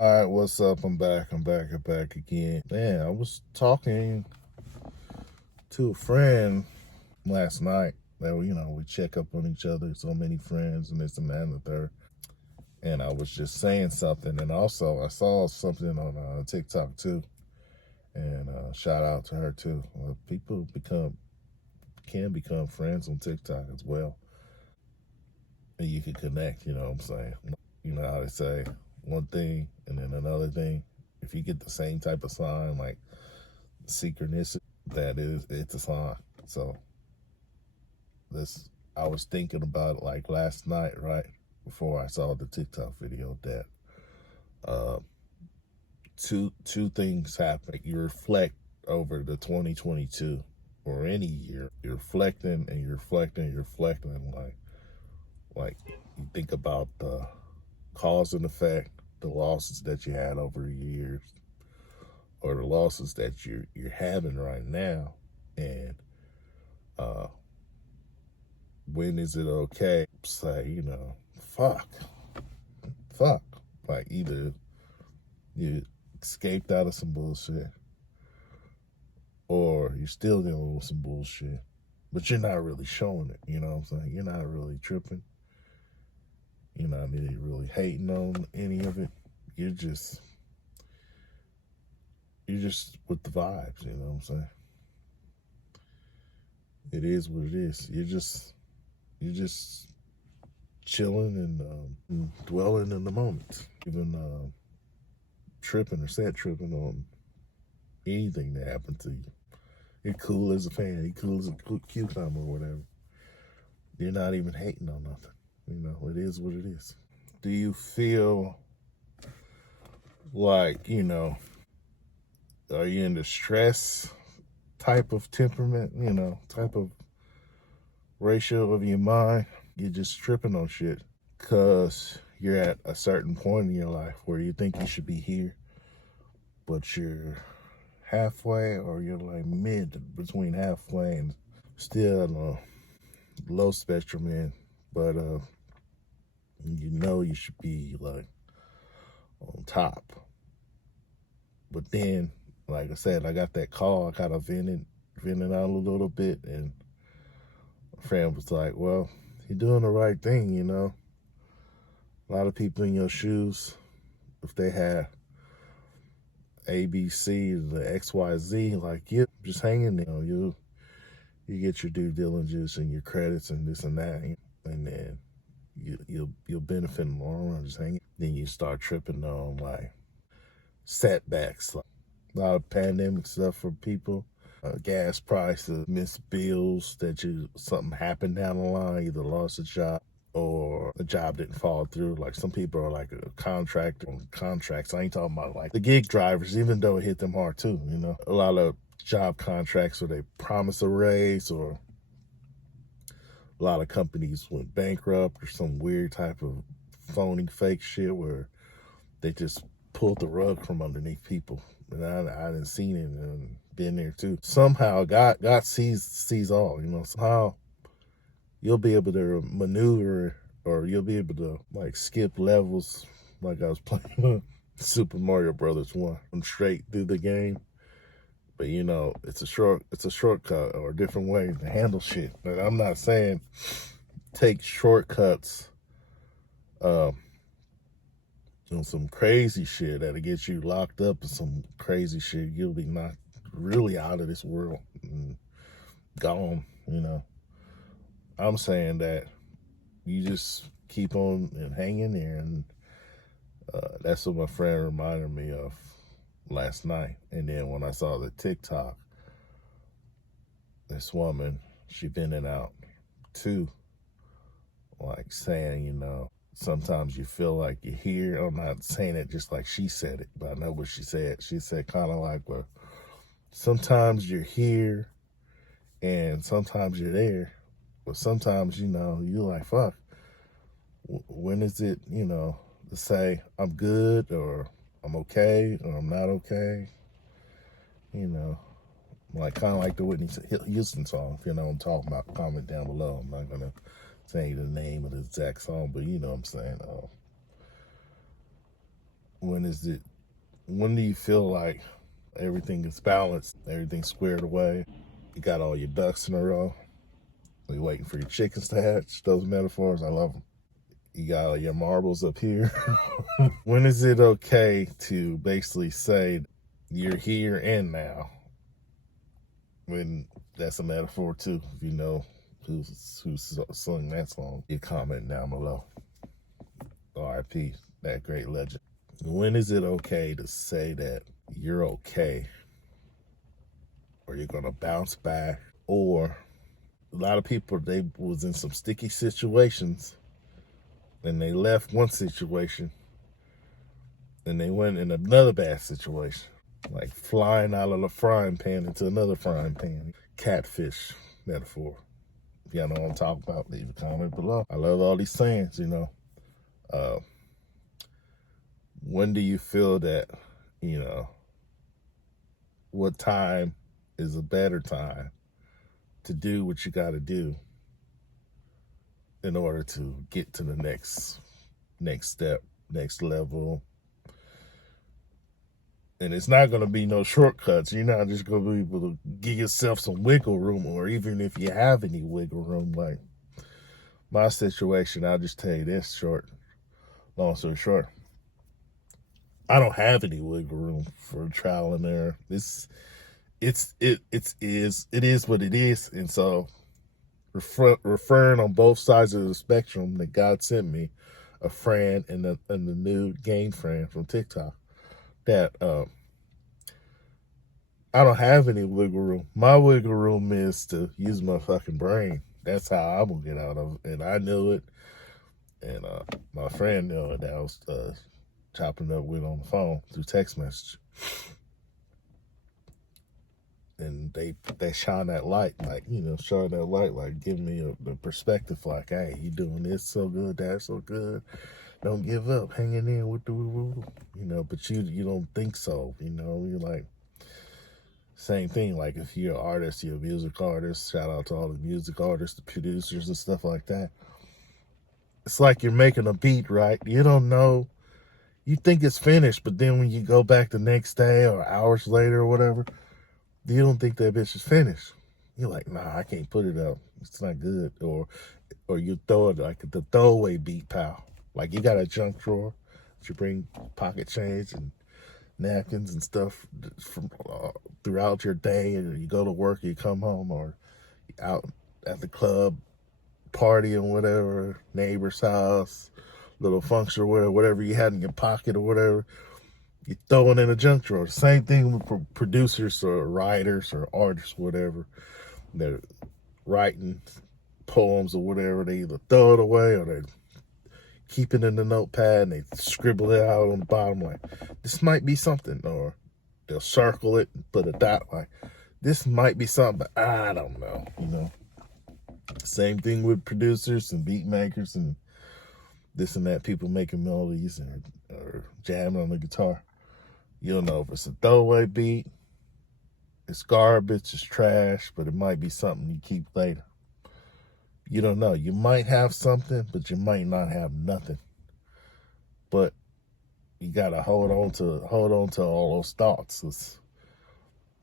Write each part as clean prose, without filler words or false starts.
All right, what's up? I'm back. I'm back again. Man, I was talking to a friend last night that we check up on each other, so many friends, and this and that and the third. And I was just saying something, and also I saw something on TikTok too. And shout out to her too. People can become friends on TikTok as well, and you can connect. You know what I'm saying? You know how they say one thing and then another thing. If you get the same type of sign, like synchronicity, it's a sign. So this, I was thinking about it like last night, right before I saw the TikTok video, that uh two things happen. You reflect over the 2022 or any year. You're reflecting and you're reflecting, like you think about the cause and effect, the losses that you had over the years, or the losses that you're having right now, and uh when is it okay to say, fuck, fuck. Like either you escaped out of some bullshit or you're still dealing with some bullshit, but you're not really showing it. You know what I'm saying? You're not really tripping. You're not really hating on any of it. You're just with the vibes. You know what I'm saying? It is what it is. You're just chilling and dwelling in the moment. Even tripping or set tripping on anything that happened to you. You're cool as a fan. You're cool as a cucumber or whatever. You're not even hating on nothing. It is what it is. Do you feel like, are you in the stress type of temperament, type of ratio of your mind? You're just tripping on shit because you're at a certain point in your life where you think you should be here, but you're halfway, or you're like mid between halfway and still on a low spectrum end, but you should be like on top. But then, like I said, I got that call. I kind of vented out a little bit, and a friend was like, well, you're doing the right thing, A lot of people in your shoes, if they have ABC, the XYZ, like you, just hanging there. You get your due diligence and your credits and this and that, and then you'll benefit in the long run. Just hanging. Then you start tripping on like setbacks, like a lot of pandemic stuff for people. Gas prices, missed bills, something happened down the line, either lost a job or a job didn't fall through. Like some people are like a contractor on contracts. I ain't talking about like the gig drivers, even though it hit them hard too, A lot of job contracts where they promise a raise, or a lot of companies went bankrupt, or some weird type of phony fake shit where they just pulled the rug from underneath people. And I didn't seen it and been there too. Somehow God sees all, Somehow you'll be able to maneuver, or you'll be able to like skip levels, like I was playing Super Mario Brothers 1 straight through the game. But it's a shortcut or a different way to handle shit. And I'm not saying take shortcuts on some crazy shit that'll get you locked up in some crazy shit. You'll be knocked really out of this world and gone, I'm saying that you just keep on and hang in there. And that's what my friend reminded me of last night. And then when I saw the TikTok, this woman, she vented out too, like saying, sometimes you feel like you're here. I'm not saying it just like she said it, but I know what she said. She said kind of like, well, sometimes you're here and sometimes you're there, but sometimes, you're like, fuck, when is it, to say I'm good, or I'm okay, or I'm not okay, like kind of like the Whitney Houston song. If you know what I'm talking about, comment down below. I'm not going to say the name of the exact song, but you know what I'm saying. when do you feel like everything is balanced, everything's squared away, you got all your ducks in a row, you're waiting for your chickens to hatch? Those metaphors, I love them. You got all your marbles up here. When is it okay to basically say you're here and now? When that's a metaphor too, if you know who's sung that song, you comment down below. R.I.P. that great legend. When is it okay to say that you're okay, or you're gonna bounce back? Or a lot of people, they was in some sticky situations, and they left one situation, and they went in another bad situation, like flying out of the frying pan into another frying pan. Catfish metaphor. If y'all know what I'm talking about, leave a comment below. I love all these sayings, you know. When do you feel that, you know, what time is a better time to do what you got to do in order to get to the next step, next level? And it's not going to be no shortcuts. You're not just going to be able to give yourself some wiggle room, or even if you have any wiggle room. Like my situation, I'll just tell you this long story short, I don't have any wiggle room for trial and error. It is what it is. And so referring on both sides of the spectrum, that God sent me a friend and the new game friend from TikTok, that I don't have any wiggle room. My wiggle room is to use my fucking brain. That's how I'm gonna get out of it. And I knew it, and my friend knew it, that I was chopping up with on the phone through text message. And they shine that light, like, you know, like giving me the perspective, like, hey, you doing this so good, that's so good. Don't give up, hanging in with the woo, you know. But you don't think so, you know. You're like, same thing. Like if you're an artist, you're a music artist. Shout out to all the music artists, the producers and stuff like that. It's like you're making a beat, right? You don't know. You think it's finished, but then when you go back the next day or hours later or whatever, you don't think that bitch is finished. You're like, nah, I can't put it up. It's not good. Or you throw it like the throwaway beat, pal. Like you got a junk drawer that you bring pocket change and napkins and stuff from throughout your day, and you go to work, you come home, or out at the club, partying, whatever, neighbor's house, little function or whatever you had in your pocket or whatever, you throw it in a junk drawer. The same thing with producers or writers or artists, whatever. They're writing poems or whatever. They either throw it away or they keep it in the notepad and they scribble it out on the bottom like, this might be something. Or they'll circle it and put a dot like, this might be something, but I don't know, you know. Same thing with producers and beat makers and this and that, people making melodies and or jamming on the guitar. You'll know if it's a throwaway beat, it's garbage, it's trash, but it might be something you keep later. You don't know. You might have something, but you might not have nothing. But you gotta hold on to all those thoughts. 'Cause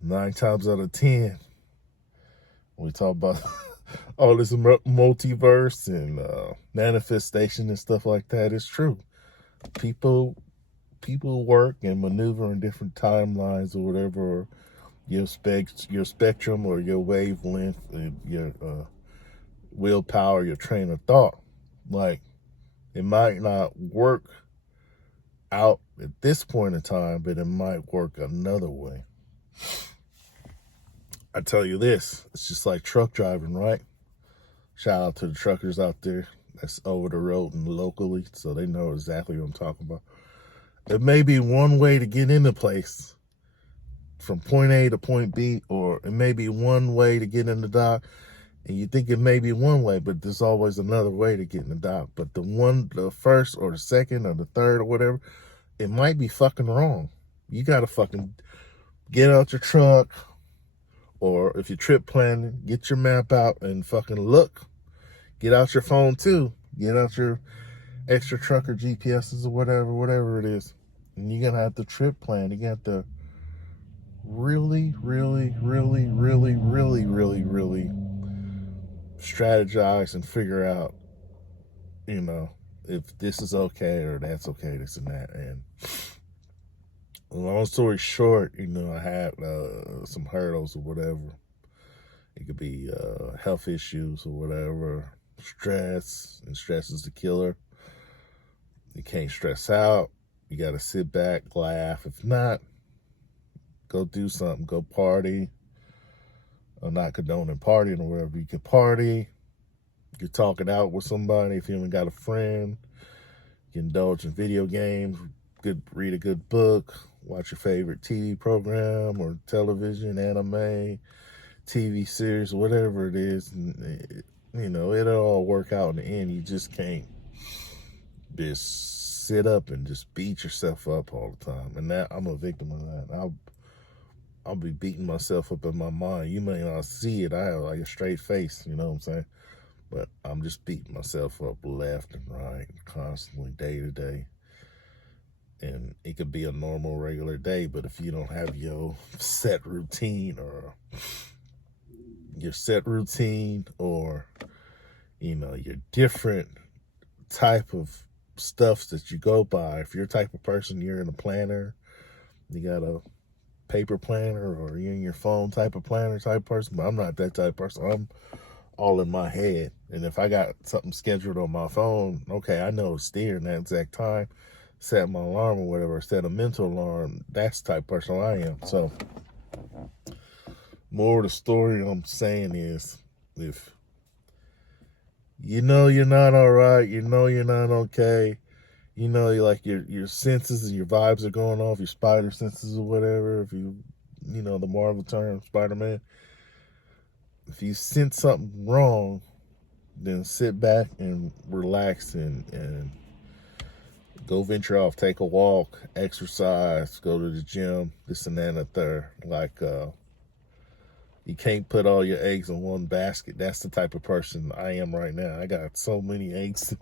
9 times out of 10, we talk about all this multiverse and manifestation and stuff like that. It's true. People work and maneuver in different timelines or whatever, or your spectrum or your wavelength, and your willpower, your train of thought. Like, it might not work out at this point in time, but it might work another way. I tell you this, it's just like truck driving, right? Shout out to the truckers out there that's over the road and locally, so they know exactly what I'm talking about. There may be one way to get into place from point A to point B, or it may be one way to get in the dock, and you think it may be one way, but there's always another way to get in the dock. But the first or the second or the third or whatever, it might be fucking wrong. You gotta fucking get out your truck, or if you're trip planning, get your map out and fucking look. Get out your phone too. Get out your extra trucker GPSs or whatever it is. And you're gonna have to trip plan. You got to really, really, really, really, really, really, really strategize and figure out, you know, if this is okay or that's okay, this and that. And long story short, you know, I had some hurdles or whatever. It could be health issues or whatever, stress, and stress is the killer. You can't stress out. You got to sit back, laugh. If not, go do something. Go party. I'm not condoning partying or whatever. You can party. You're talking out with somebody. If you haven't got a friend, you can indulge in video games. Read a good book. Watch your favorite TV program or television, anime, TV series, whatever it is. And you know, it'll all work out in the end. You just can't just sit up and just beat yourself up all the time. And that, I'm a victim of that. I'll be beating myself up in my mind. You may not see it. I have like a straight face, you know what I'm saying? But I'm just beating myself up left and right, constantly, day to day. And it could be a normal, regular day, but if you don't have your set routine or you know, your different type of stuff that you go by. If you're a type of person, you're in a planner, you got a paper planner, or you're in your phone type of planner type person, but I'm not that type of person. I'm all in my head. And if I got something scheduled on my phone, okay, I know it's there in that exact time, set my alarm or whatever, set a mental alarm. That's the type of person I am. So, more of the story I'm saying is, if you know you're not all right, you know you're not okay, you know, like your senses and your vibes are going off, your spider senses or whatever, if you know the Marvel term, Spider-Man. If you sense something wrong, then sit back and relax and go venture off, take a walk, exercise, go to the gym, this and that and the third. Like, you can't put all your eggs in one basket. That's the type of person I am right now. I got so many eggs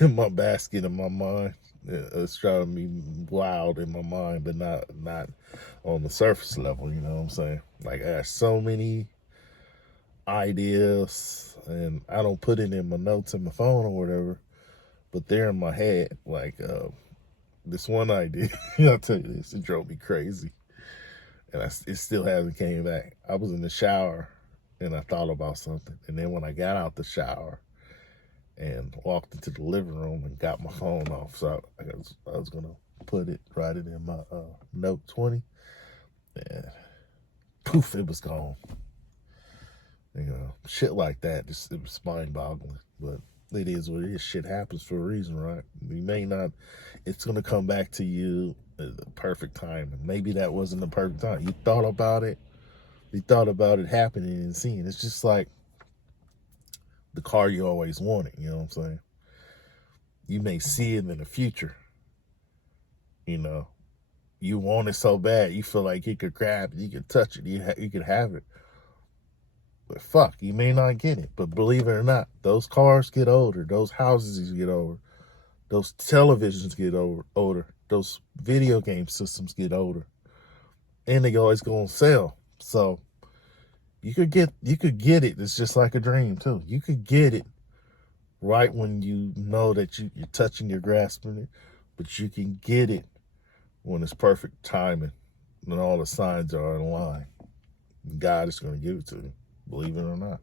in my basket in my mind. It's driving me wild in my mind, but not on the surface level, you know what I'm saying? Like, I got so many ideas, and I don't put it in my notes in my phone or whatever, but they're in my head. Like, this one idea, I'll tell you this, it drove me crazy. And it still hasn't came back. I was in the shower and I thought about something. And then when I got out the shower and walked into the living room and got my phone off, so I was going to write it in my Note 20. And poof, it was gone. You know, shit like that, it was mind-boggling. But it is what it is. Shit happens for a reason, right? You may not, it's going to come back to you at the perfect time. Maybe that wasn't the perfect time. You thought about it happening and seeing. It's just like the car you always wanted, you know what I'm saying? You may see it in the future, you know. You want it so bad, you feel like you could grab it, you could touch it, you could have it. But fuck, you may not get it. But believe it or not, those cars get older, those houses get older, those televisions get older, those video game systems get older, and they always go on sale. So you could get it. It's just like a dream too. You could get it right when you know that you're touching, you're grasping it, but you can get it when it's perfect timing, when all the signs are in line. God is going to give it to you, believe it or not.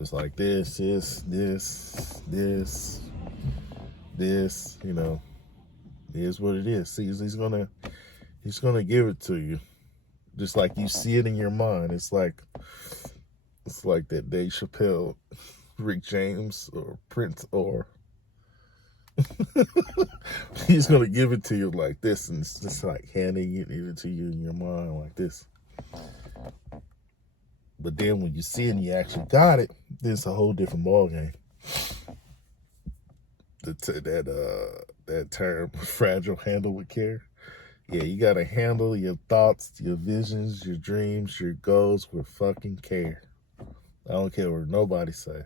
It's like this, you know, it is what it is. See, he's gonna give it to you, just like you see it in your mind. It's like that Dave Chappelle, Rick James, or Prince, or he's gonna give it to you like this, and it's just like handing it to you in your mind like this. But then when you see it and you actually got it, it's a whole different ballgame. That term, fragile, handle with care. Yeah, you gotta handle your thoughts, your visions, your dreams, your goals with fucking care. I don't care what nobody say.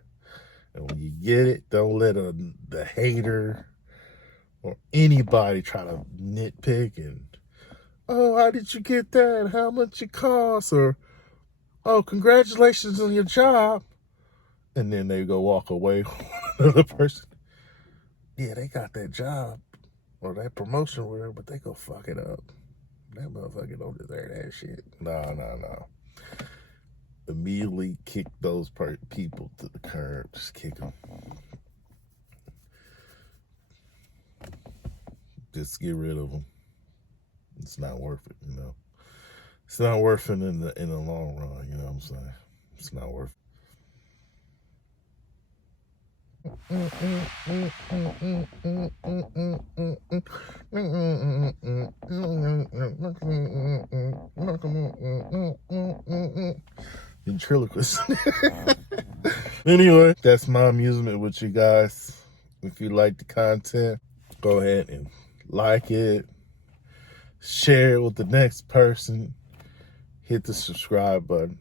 And when you get it, don't let the hater or anybody try to nitpick and, oh, how did you get that? How much it costs? Or, oh, congratulations on your job. And then they go walk away from another person. Yeah, they got that job or that promotion or whatever, but they go fuck it up. That motherfucker don't deserve that shit. No. Immediately kick those people to the curb. Just kick them. Just get rid of them. It's not worth it, you know. It's not worth it in the long run, you know what I'm saying? It's not worth it. Ventriloquist. Anyway, that's my amusement with you guys. If you like the content, go ahead and like it, share it with the next person, hit the subscribe button.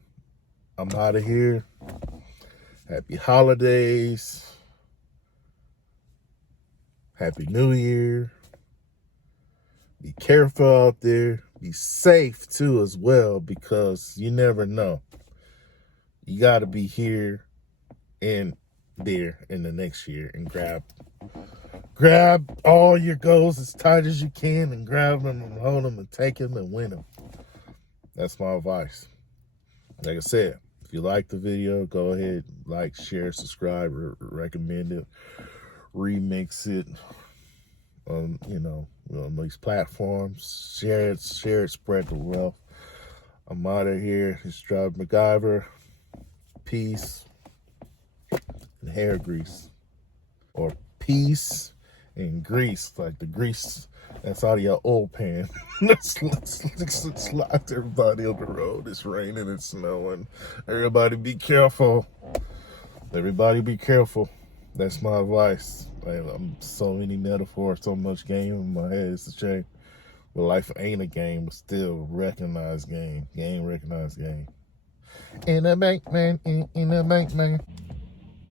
I'm out of here. Happy holidays. Happy New Year. Be careful out there. Be safe too as well, because you never know. You got to be here and there in the next year and grab all your goals as tight as you can and grab them and hold them and take them and win them. That's my advice. Like I said, if you like the video, go ahead, like, share, subscribe, recommend it, remix it on, on these platforms. Share it, spread the wealth. I'm out of here. It's Drive MacGyver. Peace and hair grease, or peace and grease, like the grease that's out of your oil pan. Let's slide everybody on the road. It's raining and snowing. Everybody be careful. Everybody be careful. That's my advice. I'm so many metaphors, so much game in my head. It's a shame. But life ain't a game, but still recognized game. Game recognized game. In a bank, man. In a bank, man.